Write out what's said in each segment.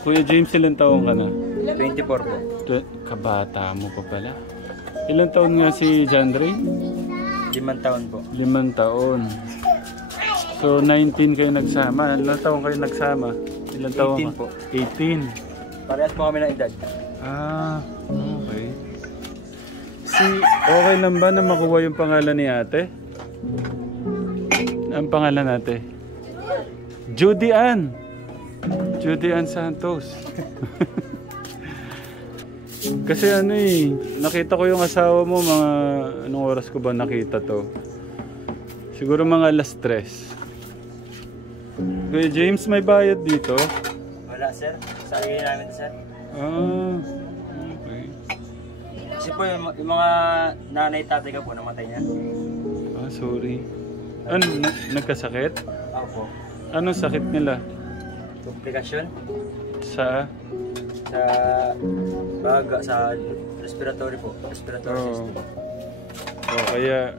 Kuya James, ilang taon ka na? 24 po. Kabata mo pa pala. Ilang taon nga si John Ray? 5 taon po. 5 taon. So 19 kayo nagsama. Ilang taon kayo nagsama? Ilang taon 18 po. 18. Parehas po kami ng edad. Ah, okay. Okay lang ba na makuha yung pangalan ni ate? Ang pangalan natin? Judy Ann. Judy Ann Santos. Kasi ano eh, nakita ko yung asawa mo mga anong oras ko ba nakita to? Siguro mga alas 3. Kuya James, may bayad dito? Wala sir, sarili namin to sir. Ah, okay. Kasi po yung mga nanay tatay ka po namatay niya. Ah, sorry. Ano, nagkasakit? Opo. Anong sakit nila? Komplikasyon Sa? sa baga, sa respiratory po. Respiratory system. Oh, kaya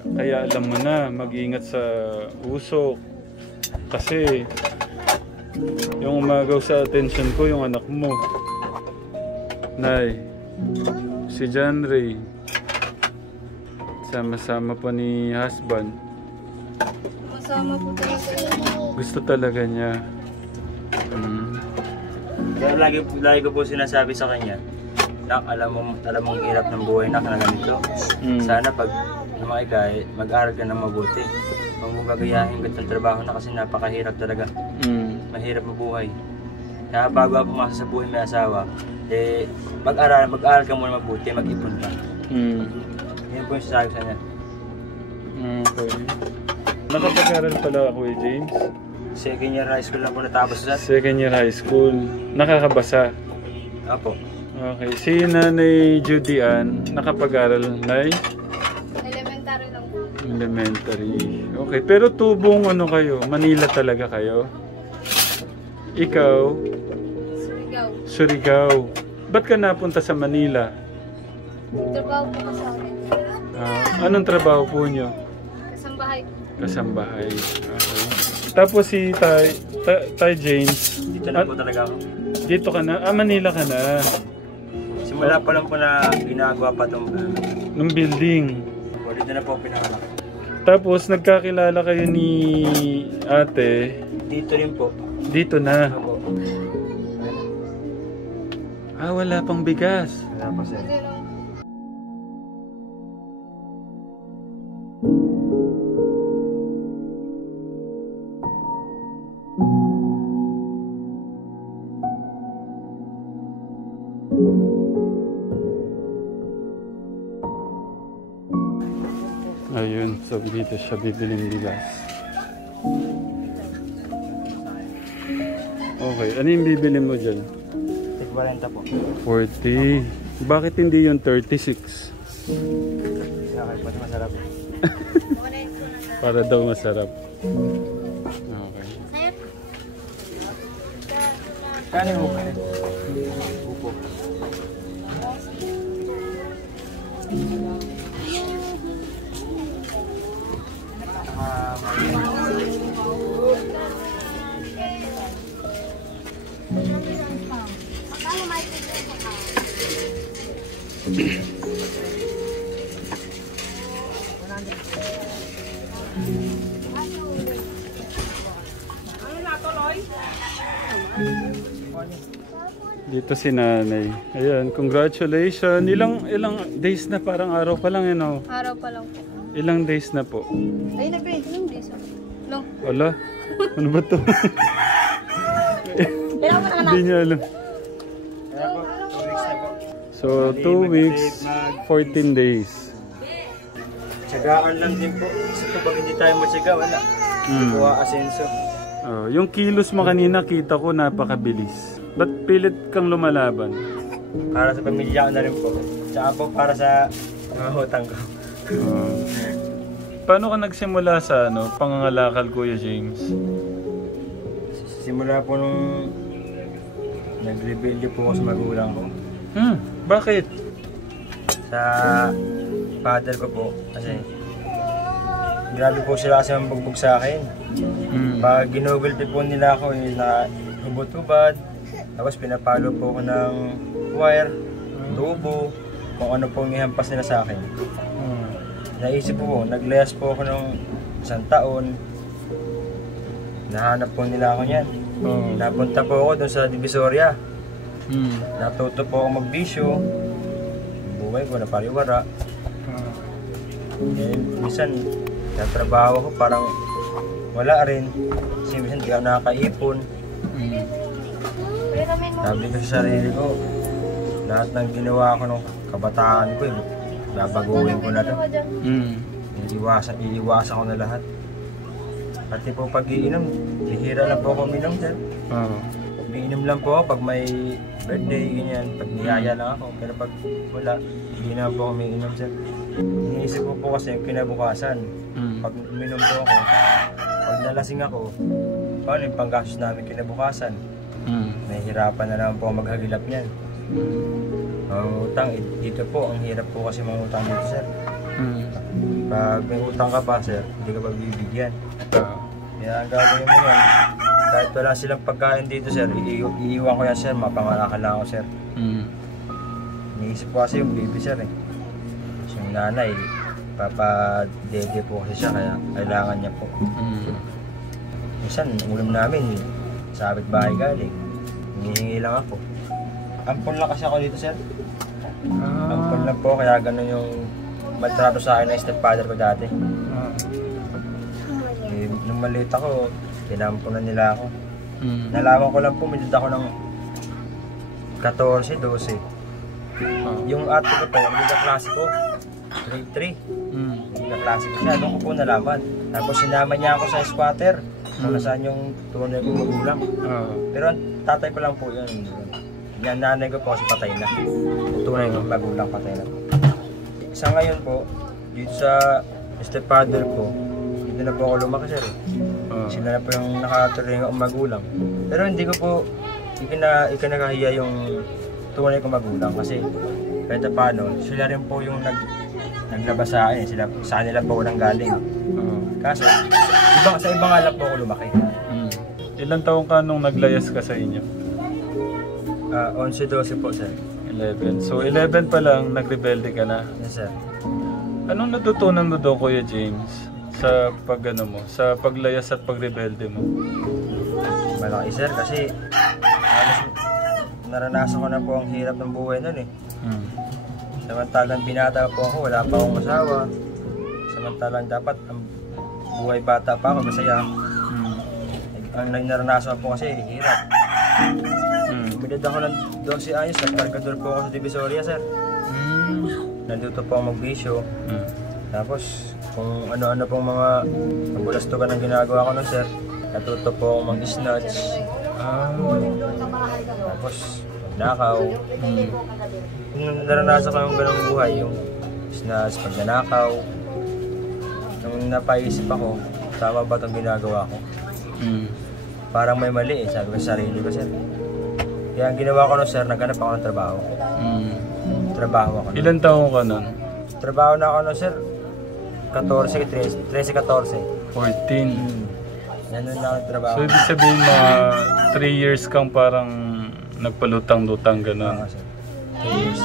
alam mo na, mag-ingat sa usok. Kasi yung umagaw sa attention ko yung anak mo. Nay, si John Ray. Sama-sama pa ni husband. Masama po talaga. Gusto talaga niya. Kaya lagi ko po sinasabi sa kanya, nak, alam mong hirap ng buhay nak na ganito. Sana pag lumaki ka, mag-aral ka ng mabuti. Huwag mong gagayahin ganitong trabaho na kasi napakahirap talaga. Mahirap mabuhay. Kaya bago ako pumasok sa buhay may asawa, eh, mag-aral ka muna mabuti, mag-ipon ka. Yan po yung sasabi sa niya. Okay. Nakapag-aral pala ako eh, James. Second year high school na po natapos sa. Second year high school. Nakakabasa. Opo. Okay. Si Nanay Judy Ann, nakapag-aral na Elementary lang po. elementary. Okay. Pero tubong ano kayo? Manila talaga kayo? Ikaw? Surigao. Surigao. Ba't ka napunta sa Manila? Trabaho po sa akin. Anong trabaho po nyo? Kasambahay. Kasambahay. Okay. Tapos si Tay James. Dito na po talaga ako. Dito ka na? Manila ka na. Simula pa lang po na ginagawa pa itong Nung building. dito na po pinanganak. Tapos nagkakilala kayo ni ate. Dito rin po. Dito na. Opo. Wala pang bigas. Wala pa sir. Hindi lang. Ayun, so dito siya bibiling bigas. Okay, ano yung bibili mo dyan? 40 po. 40. Bakit hindi yung 36? Okay, pati masarap. Para daw masarap. Okay. Kanin mo kanin. Upo. Dito si nanay. Ayan, congratulations. Ilang days na, parang araw pa lang yun, oh. Araw pa lang po. Ilang days na po? Ay, nag-break. Ilang days? No. Wala. Ano ba to? Hindi niya alam. Kaya po, 2 weeks na po. So, 2 weeks, 14 days. Tsagaan lang din po. Kasi po pag hindi tayo matyaga, wala. Kuha asenso. Oh, yung kilos mo kanina, kita ko napakabilis. Ba't pilit kang lumalaban? Para sa pamilya ko na rin po. Tsaka po para sa mga hutang ko. Paano ka nagsimula sa pangangalakal, Kuya James? Simula po nung nag-rebelde po ako sa magulang ko. Bakit? Sa father ko po. Kasi grabe po sila kasi mabugbog sa akin. Pag ginugulti po nila ako, na hubot-hubad, Tapos pinapalo po ako ng wire, tubo, kung ano po ihampas nila sa akin. Naisip po, naglayas po ako ng 1 taon. Nahanap po nila ako niyan. Napunta po ako doon sa Divisoria. Natuto po ako magbisyo. Buhay ko na pariwara. Minsan, natrabaho ko parang wala rin. Kasi minsan di ako nakakaipon. Sabi ko sa sarili ko, lahat ng ginawa ko nung kabataan ko, babaguhin ko na ito. Iiwasan ko na lahat. Pati po pag-iinom, bihira lang po ako uminom, sir. Umiinom lang po ako pag may birthday, ganyan. Pag niyaya lang ako. Pero pag wala, hindi na po ako umiinom, sir. Iniisip ko po kasi yung kinabukasan. Pag uminom po ako, pag nalasing ako, paano yung panggastos namin kinabukasan? Nahihirapan na naman po ako maghagilap niyan. Ang utang, dito po, ang hirap po kasi mga utang dito, sir. Pag may utang ka pa, sir, hindi ka pa bibigyan. Kaya ang gagawin mo yan, kahit wala silang pagkain dito, sir, iiwan ko yan, sir, mapangalakan lang ako, sir. Iniisip ko kasi yung baby, sir, eh. So, yung nanay, papadede po kasi siya, kaya kailangan niya po. Minsan, ulam namin, sabit bahay galing, hinihingi lang ako. Ampun lang kasi ako dito, sir. Ampun lang po, kaya ganun yung maltrato sa akin ng stepfather ko dati. Nung maliit ako, pinampunan nila ako. Nalaman ko lang po, medyo ako ng 14, 12. Yung ate ko po, hindi na klase ko. Grade 3. Hindi na klase ko siya. Doon ko po nalaman. Tapos sinama niya ako sa squatter. Kung nasaan yung tunay kong magulang. Pero ang tatay ko lang po yun. Yan, nanay ko po kasi patay na. Tunay kong magulang patay na. Sa ngayon po, dito sa stepfather ko, dito na po ako lumaki, sir. Sila na po yung nakatuloy ng magulang. Pero hindi ko po ikinakahiya yung tunay kong magulang kasi kahit paano, sila rin po yung naglabas sa akin. Sa kanila po ako nang galing. Kaso, sa ibang alam po ako lumaki. Ilang taong ka nung naglayas ka sa inyo? 11-12 po, sir. 11. So 11 pa lang, nagrebelde ka na. Yes, sir. Anong natutunan mo doon, Kuya James? Sa sa paglayas at pagrebelde mo? Malaki, sir, kasi naranasan ko na po ang hirap ng buhay nun, eh. Samantalang binata po ako, wala pa akong asawa. Samantalang dapat ang buhay bata pa ako, masaya. Ang naranasan po kasi hirap. Umidad ako ng 12 anyos, nagkargador po ako sa Divisoria, sir. Nandito po ako magbisyo. Tapos, kung ano-ano pong mga bulastugan ang ginagawa ko nun, sir. Natuto po ako mag-snatch. Tapos, magnakaw. Nung naranasan ko yung ganong buhay, yung snatch, pagnanakaw. Nung napaisip ako, tama ba itong ginagawa ko? Parang may mali, sabi ko sa sarili ko, sir. Kaya ang ginawa ko nun, sir, naghanap ako ng trabaho. Trabaho ako nun. Ilan taong ka nun? Trabaho na ako nun, sir. 13-14. 14. Yan nun na ako trabaho. So ibig sabihin mga 3 years kang parang nagpalutang-lutang gano'n. Sir. 3 years.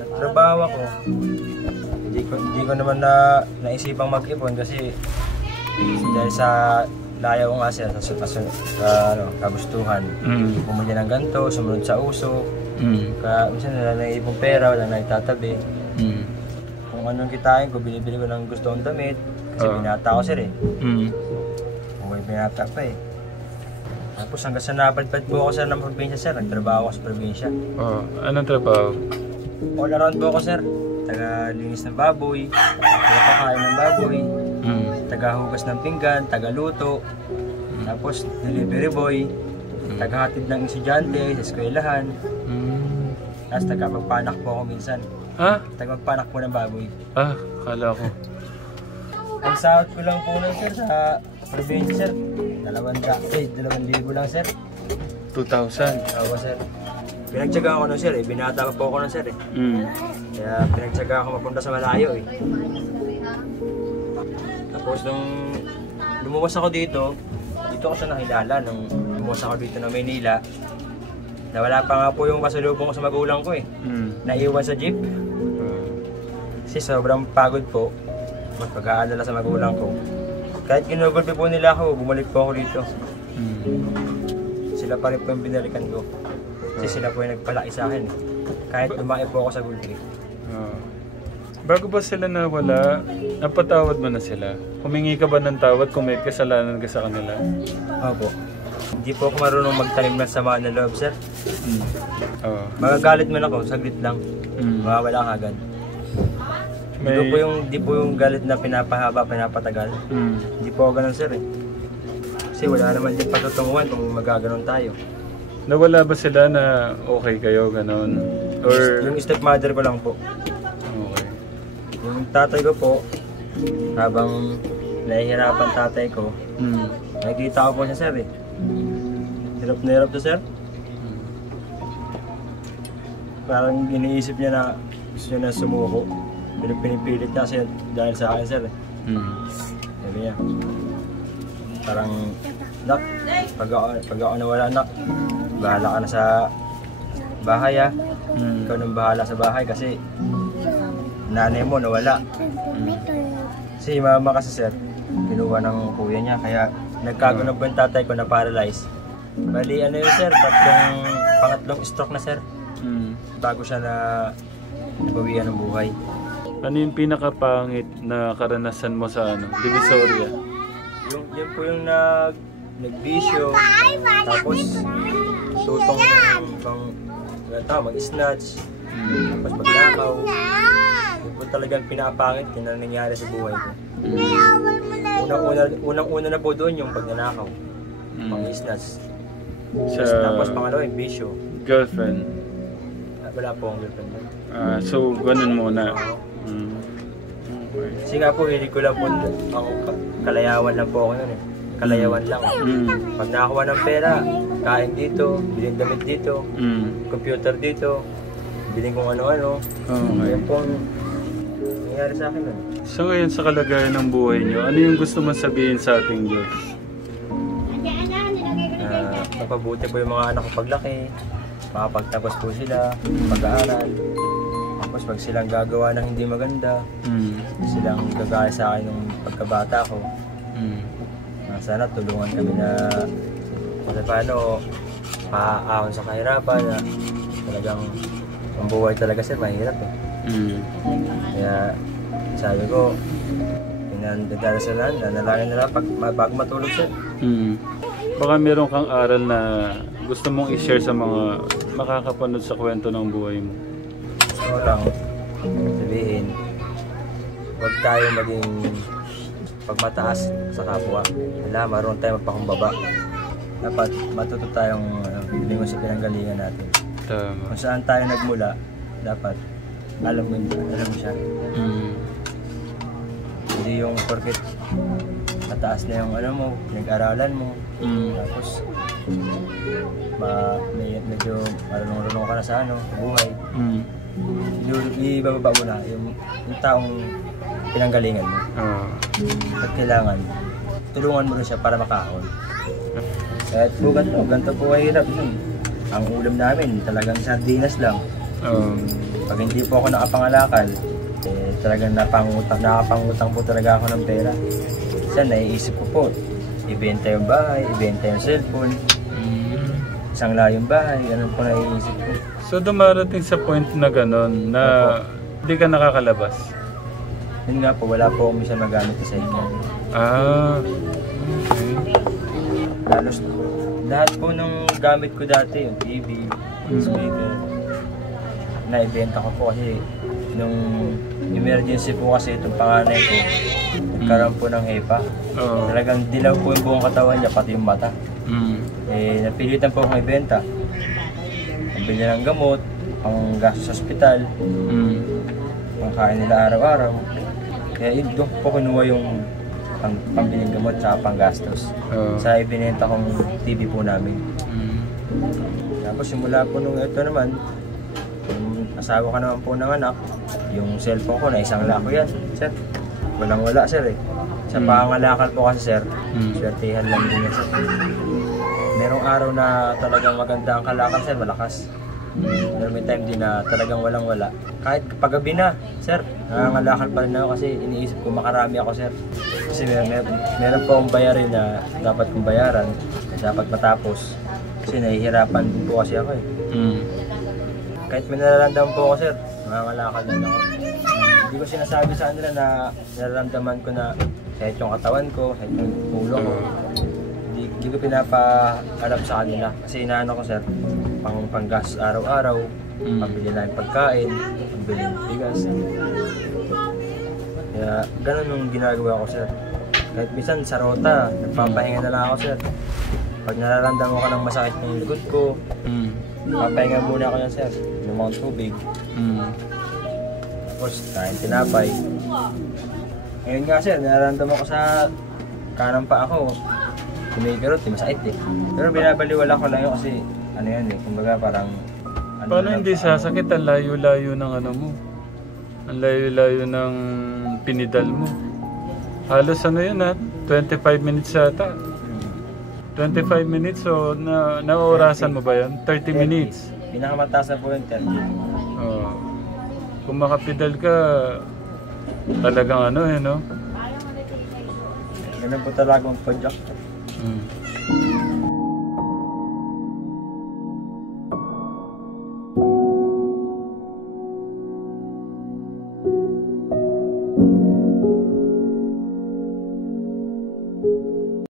Nagtrabaho ako. Hindi ko naman naisipang mag-ipon kasi dahil sa layaw ko nga, sir, sa kagustuhan. Bumili ng ganito, sumunod sa uso. Kaya minsan wala naipong pera, wala na itatabi. Kung anong kitain ko, binibili ko ng gusto kong damit. Kasi binata ko, sir, eh. Kung may binata pa, eh. Tapos hanggang sa napadpad po ako, sir, ng probinsya, sir. Nagtrabaho ako sa probinsya. Anong trabaho? All around po ako, sir. Taga-linis ng baboy, taga-pakain ng baboy, taga-hugas ng pinggan, taga-luto, tapos delivery boy, taga-hatid ng estudyante sa eskwelahan, tapos taga-magpanak po ako minsan. Taga-magpanak po ng baboy. Kala ko. Ang sahod ko lang po nun, sir, sa probinsya, sir. 2,000 lang, sir. 2,000? Ako, sir. Pinagtsaga ako nun, sir, eh. Binata pa po ako nun, sir, eh. Kaya pinagtsaga ako mapunta sa malayo, eh. Tapos nung lumuwas ako dito dito ko siya nakilala nung umuwas ako dito ng Maynila. Nawala pa nga po yung kasalubong ko sa magulang ko eh. Naiwan sa jeep. Kasi sobrang pagod po. Magpag-aalala sa magulang ko. Kahit ginugulpi po nila ako, bumalik po ako dito. Sila pa rin po yung binalikan ko. Kasi sila po yung nagpalaki sa akin. Kahit lumaki po ako sa gulpi. Bago ba sila nawala, napatawad mo na sila? Humingi ka ba ng tawad kung may kasalanan ka sa kanila? Opo. Hindi po ako marunong magtanim ng sama ng loob, sir. Magagalit man ako, saglit lang. Mawawala ka agad. Di po yung galit na pinapahaba, pinapatagal. Hindi po ako ganun, sir eh. Kasi wala naman din patutunguhan kung magaganon tayo. Nawala ba sila na okay kayo, ganon? Or... Yung stepmother ko lang po. Okay. Yung tatay ko po, habang nahihirapan tatay ko, nakikita ko po siya, sir eh. Hirap na hirap to, sir. Parang iniisip niya na gusto niya na sumuko. Pinipilit niya kasi dahil sa akin, sir eh. Sabi niya, parang, nak, pag ako nawala, nak, bahala ka na sa bahay ah. Ikaw nang bahala sa bahay kasi nanay mo nawala. Si mama kasi, sir, kinuha ng kuya niya kaya nagkagulo po yung tatay ko na paralyzed. Bali ano yun, sir, pangatlong stroke na, sir. Bago siya na nabawian ng buhay. Ano yung pinakapangit na karanasan mo sa Divisoria? Yun po yung nagbisyo, tapos tutong mag-snatch, tapos magnakaw. Yun po talagang pinapangit yun na nangyari sa buhay ko. Unang-una na po doon yung pagnanakaw, pang-snatch. Tapos pangalawa yung bisyo. Girlfriend? Wala po akong girlfriend. So ganun muna. Kasi nga po, hilig ko lang po, kalayawan lang po ako nun eh. Kalayawan lang. Pag nakakuha ng pera, kain dito, biling damit dito, computer dito, biling kung ano-ano. Yan po ang nangyari sa akin nun. So ngayon sa kalagayan ng buhay niyo, ano yung gusto mong sabihin sa ating Diyos? Mapabuti po yung mga anak ko paglaki, makapagtapos po sila, pag-aaral. Tapos pag silang gagawa ng hindi maganda, silang gagaya sa akin ng pagkabata ko. Sana tulungan kami na paano maaahon sa kahirapan na talagang ang buhay talaga, sir, mahirap eh. Kaya sabi ko, pinandadasalan, nanalangin nila bago matulog, sir. Baka meron kang aral na gusto mong i-share sa mga makakapanood sa kwento ng buhay mo. So lang, sabihin, huwag tayo maging pagmataas sa kapwa. Wala, maroon tayo magpakumbaba. Dapat matuto tayong bilingon sa pinanggalingan natin. Tama. Kung saan tayo nagmula, dapat alam mo siya. Hindi yung porket mataas na yung mo, pinag-aralan mo. Tapos medyo marunong ka na sa buhay. Ibababa mo na yung taong pinanggalingan mo. At kailangan tulungan mo rin siya para makaahon. Kahit po ganito po mahirap. Ang ulam namin talagang sardinas lang. Pag hindi po ako nakapangalakal, talagang nakapangutang po talaga ako ng pera. Kasi naiisip ko po, ibenta yung bahay, ibenta yung cellphone, isang layong bahay, ganun po naiisip ko. So dumarating sa point na gano'n na hindi ka nakakalabas? Yun nga po, wala po akong minsan magamit sa inyo. Okay. Halos lahat po ng gamit ko dati, yung TV, speaker, naibenta ko po kasi nung emergency po kasi itong panganay ko, nagkaroon po ng hepa. Talagang dilaw po yung buong katawan niya, pati yung mata. Napilitan po akong ibenta. Pambili ng gamot, pang gasto sa ospital, pangkain nila araw-araw. Kaya yun, doon po kinuha yung pambiling gamot sa panggastos. Sa ibinenta kong TV po namin. Tapos simula po nung ito naman, yung asawa ka naman po ng anak, yung cellphone ko na isang lako yan, sir. Walang wala, sir eh. Sa pangangalakal po kasi sir, Mm. swertihan lang din yan sir. Merong araw na talagang maganda ang kalakal sir, malakas. Pero may time din na talagang walang-wala. Kahit paggabi na, sir, nangangalakal pa rin ako kasi iniisip ko makarami ako sir. Kasi meron po akong bayarin na dapat kong bayaran, dapat matapos. Kasi nahihirapan din po kasi ako eh. Mm. Kahit may nararamdaman po ako sir, nangangalakal lang ako. Hindi ko sinasabi sa kanila na nararamdaman ko na kahit yung katawan ko, kahit yung ulo ko. Hindi ko pinapaalam sa kanila. Kasi inaano ko sir, panggas araw-araw, pambili na yung pagkain, pambili ng bigas. Kaya ganun yung ginagawa ko sir. Kahit minsan sa rota, nagpapahinga na lang ako sir. Pag nararamdaman ko ng masakit ng likod ko, papahinga muna ako yan sir. Inom akong tubig. Tapos kain tinapay. Ngayon nga sir, nararamdaman ko sa kanang pa ako. Kumikirot, masakit eh. Pero binabaliwala ko lang yun kasi ano yan eh, kumbaga parang... Ano Paano lang, hindi sasakit? Ang layo-layo ng ano mo. Ang layo-layo ng pinidal mo. Halos ano yun ha? 25 minutes yata. 25 minutes so naorasan mo ba yun? 30 minutes. Pinakamataas na po yung 30. Oh. Kung makapidal ka, talagang ano eh no? Ganun po talagang project. Mm.